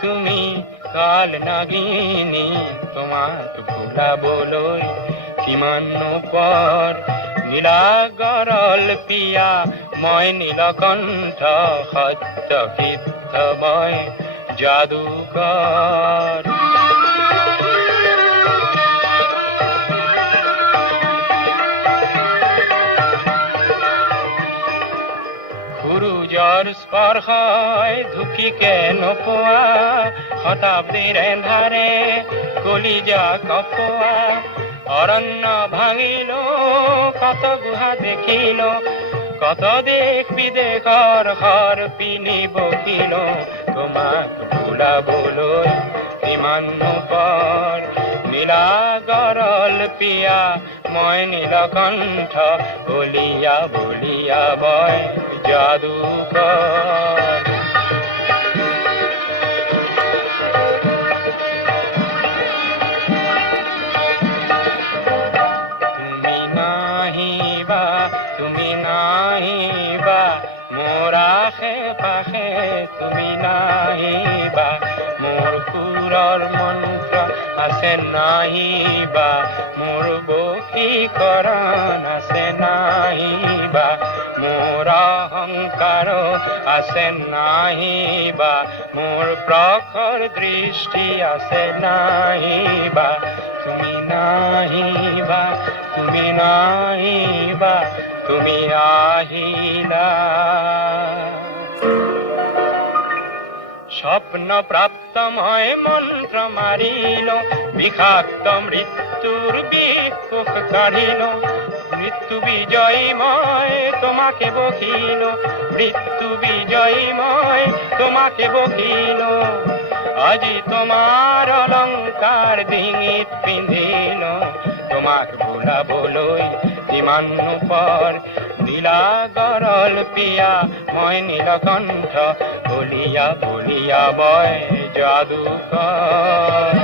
তুমি কাল নাগিনী তোমাক ভুলাবলৈ কিমান পৰ নীলা গৰল পিয়া মই নীলকণ্ঠ সত্য সিদ্ধ মই যাদুকৰ সূৰুযৰ স্পৰ্শই ঢুকিকে নোপোৱা শতাব্দীৰ এন্ধাৰে কলিজা কপোৱা অৰণ্য ভাঙিলো কত গুহা দেখিলো কত দেশ বিদেশৰ ঘৰ পিনি বকিলো তোমাক ভুলাবলৈ ইমান পৰ নীলা গৰল পিয়া মই নীলকণ্ঠ বলিয়া বলিয়া বয় যাদুকৰ তুমি নাহিবা মোৰ আশে পাশে তুমি নাহিবা মোৰ সুৰৰ মন্ত্ৰ আছে নাহিবা মোৰ বশীকৰণ আছে নাহিবা মোৰ অহংকাৰ আছে নাহিবা মোৰ প্ৰখৰ দৃষ্টি আছে নাহিবা তুমি নাহিবা তুমি নাহিবা তুমি আহিলা স্বপ্ন প্রাপ্ত মই মন্ত্র মারিল বিষাক্ত মৃত্যুর বিক্ষোভ কাঢ়িল মৃত্যু বিজয়ী মই তোমাকে বকিল মৃত্যু বিজয়ী মই তোমাকে বকিল আজি তোমার অলংকার ডিঙিত পিন্ধিল তোমাক ভুলাবলৈ ইমান পৰ নীলা গৰল পিয়া মই নীলকণ্ঠ বলিয়া বলিয়া বয় যাদুকৰ